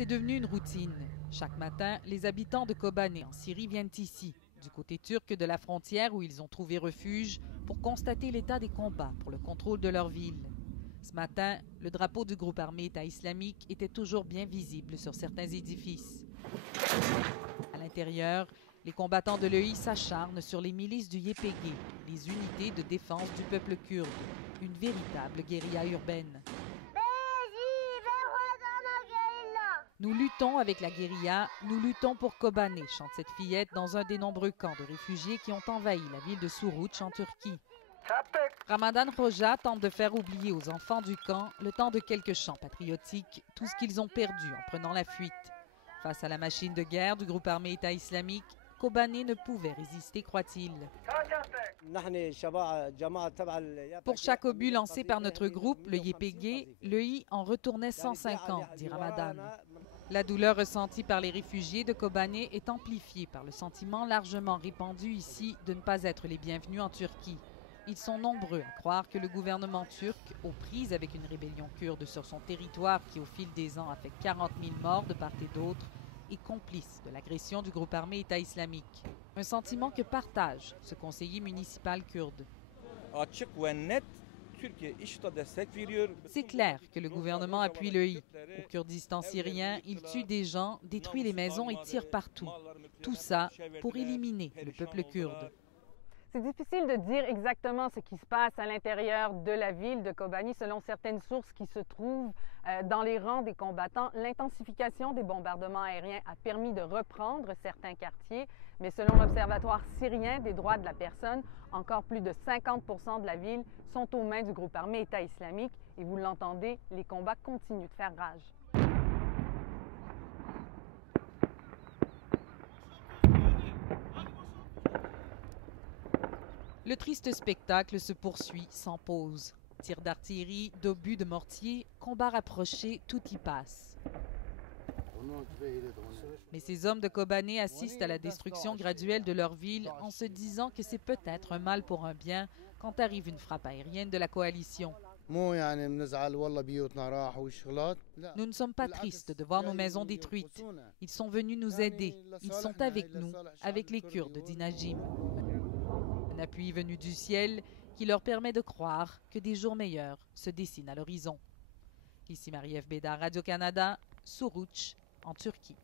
C'est devenu une routine. Chaque matin, les habitants de Kobané en Syrie viennent ici, du côté turc de la frontière où ils ont trouvé refuge, pour constater l'état des combats pour le contrôle de leur ville. Ce matin, le drapeau du groupe armé État islamique était toujours bien visible sur certains édifices. À l'intérieur, les combattants de l'EI s'acharnent sur les milices du YPG, les unités de défense du peuple kurde, une véritable guérilla urbaine. Nous luttons avec la guérilla, nous luttons pour Kobané, chante cette fillette dans un des nombreux camps de réfugiés qui ont envahi la ville de Suruç en Turquie. Ramadan Hoxha tente de faire oublier aux enfants du camp, le temps de quelques chants patriotiques, tout ce qu'ils ont perdu en prenant la fuite. Face à la machine de guerre du groupe armé État islamique, Kobané ne pouvait résister, croit-il. Pour chaque obus lancé par notre groupe, le YPG, l'EI en retournait 150, dit Ramadan. La douleur ressentie par les réfugiés de Kobané est amplifiée par le sentiment largement répandu ici de ne pas être les bienvenus en Turquie. Ils sont nombreux à croire que le gouvernement turc, aux prises avec une rébellion kurde sur son territoire qui au fil des ans a fait 40 000 morts de part et d'autre, est complice de l'agression du groupe armé État islamique. Un sentiment que partage ce conseiller municipal kurde. C'est clair que le gouvernement appuie l'EI. Au Kurdistan syrien, il tue des gens, détruit les maisons et tire partout. Tout ça pour éliminer le peuple kurde. C'est difficile de dire exactement ce qui se passe à l'intérieur de la ville de Kobané. Selon certaines sources qui se trouvent dans les rangs des combattants, l'intensification des bombardements aériens a permis de reprendre certains quartiers. Mais selon l'Observatoire syrien des droits de la personne, encore plus de 50% de la ville sont aux mains du groupe armé État islamique. Et vous l'entendez, les combats continuent de faire rage. Le triste spectacle se poursuit sans pause. Tirs d'artillerie, d'obus de mortier, combats rapprochés, tout y passe. Mais ces hommes de Kobané assistent à la destruction graduelle de leur ville en se disant que c'est peut-être un mal pour un bien quand arrive une frappe aérienne de la coalition. Nous ne sommes pas tristes de voir nos maisons détruites. Ils sont venus nous aider. Ils sont avec nous, avec les Kurdes, dit Najim. Un appui venu du ciel qui leur permet de croire que des jours meilleurs se dessinent à l'horizon. Ici Marie-Ève Bédard, Radio-Canada, Suruç, en Turquie.